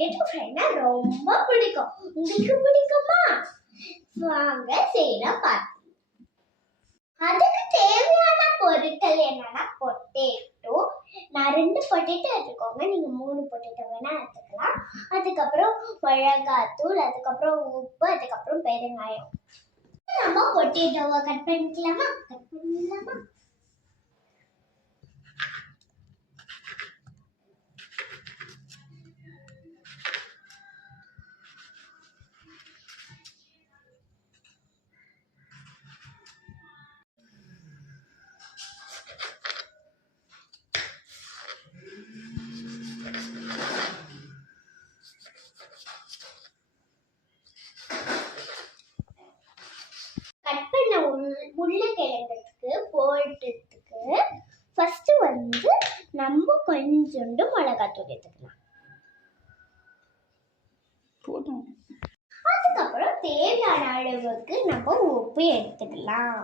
Potato ஃப்ரைனா ரொம்ப பிடிக்கும். உங்களுக்கு பிடிக்குமா? வாங்க செய்யலாம் பார்க்கலாம். அதுக்கு தேவையான பொருட்கள் என்னன்னா பொட்டேட்டோ. நான் 2 பொட்டேட்டோ எடுத்துக்கோங்க. நீங்க 3 பொட்டேட்டோ வேணா எடுத்துக்கலாம். அதுக்கப்புறம் மிளகாத்தூள், அதுக்கப்புறம் உப்பு, அதுக்கப்புறம் பெருங்காயம். நம்ம பொட்டேட்டோவை கட் பண்ணிக்கலாமா? கட் பண்ண உருளைக்கிழங்குக்கு போடுறதுக்கு ஃபர்ஸ்ட் நம்ம கொஞ்சோண்டு மிளகாத்தூள் எடுத்துக்கலாம். அதுக்கப்புறம் தேவையான அளவுக்கு நம்ம உப்பு எடுத்துக்கலாம்.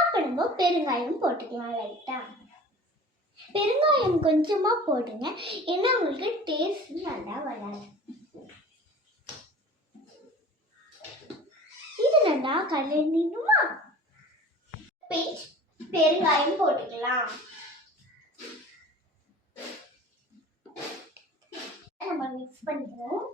அப்ப நம்ம பெருங்காயம் போட்டுக்கலாம். லைட்டா பெருங்காயம் கொஞ்சமா போடுங்க, ஏன்னா உங்களுக்கு டேஸ்ட் நல்லா வராது. இது நல்லா கலந்துமா பெருங்காயம் போட்டுக்கலாம். நம்ம மிக்ஸ் பண்ணிடுவோம்.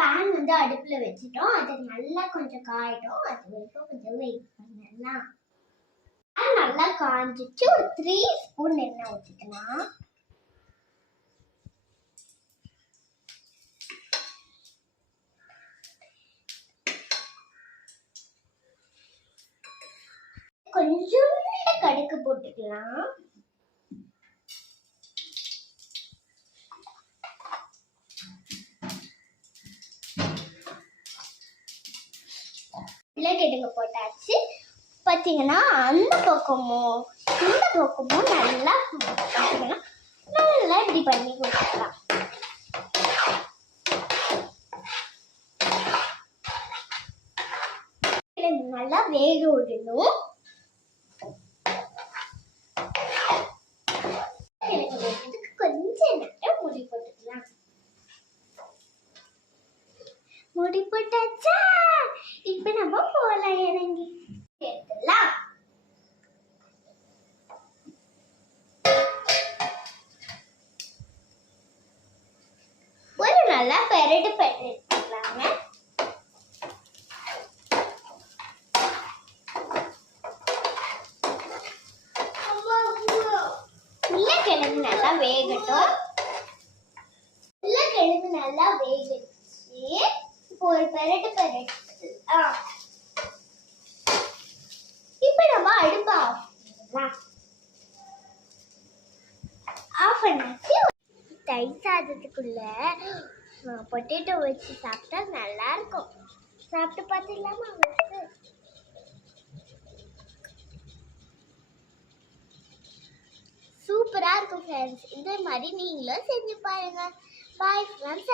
பேன் அடுப்புல வச்சுட்டோம். அது நல்லா கொஞ்சம் காயிடும். அது வரைக்கும் கொஞ்சம் வெயிட் பண்ணலாம். நல்லா காஞ்சிச்சு. ஒரு 3 ஸ்பூன் எண்ணெய் ஊற்றிக்கலாம். கொஞ்சம் கடுகு போட்டுக்கலாம். உருளைக்கிழங்கு போட்டாச்சு. பார்த்தீங்கன்னா அந்த பக்கமும் இந்த பக்கமும் நல்லா பார்த்தீங்கன்னா நல்லா இப்படி பண்ணி கொடுக்கலாம். நல்லா வேக விடணும். கொஞ்சம் நேரம் மூடி போட்டுக்கலாம். மூடி போட்டாச்சா? இப்ப நம்ம போலாம். இறங்கி எடுத்துலாம். ஒரு நல்லா பெரட்டு எடுத்துக்கலாங்க. உருளைக்கிழங்கு நல்லா வேகட்டும். உருளைக்கிழங்கு நல்லா வேகச்சு. இப்போ ஒரு பெரட்டு இப்ப நம்ம அடுப்பை ஆஃப் பண்ணாச்சு. தயிர் சாதத்துக்குள்ள பொட்டேட்டோ வச்சு சாப்பிட்டா நல்லா இருக்கும். சாப்பிட்டு பார்த்துக்கலாமா? சூப்பரா இருக்கும் ஃப்ரெண்ட்ஸ். இந்த மாதிரி நீங்களும் செஞ்சு பாருங்க. Bye friends.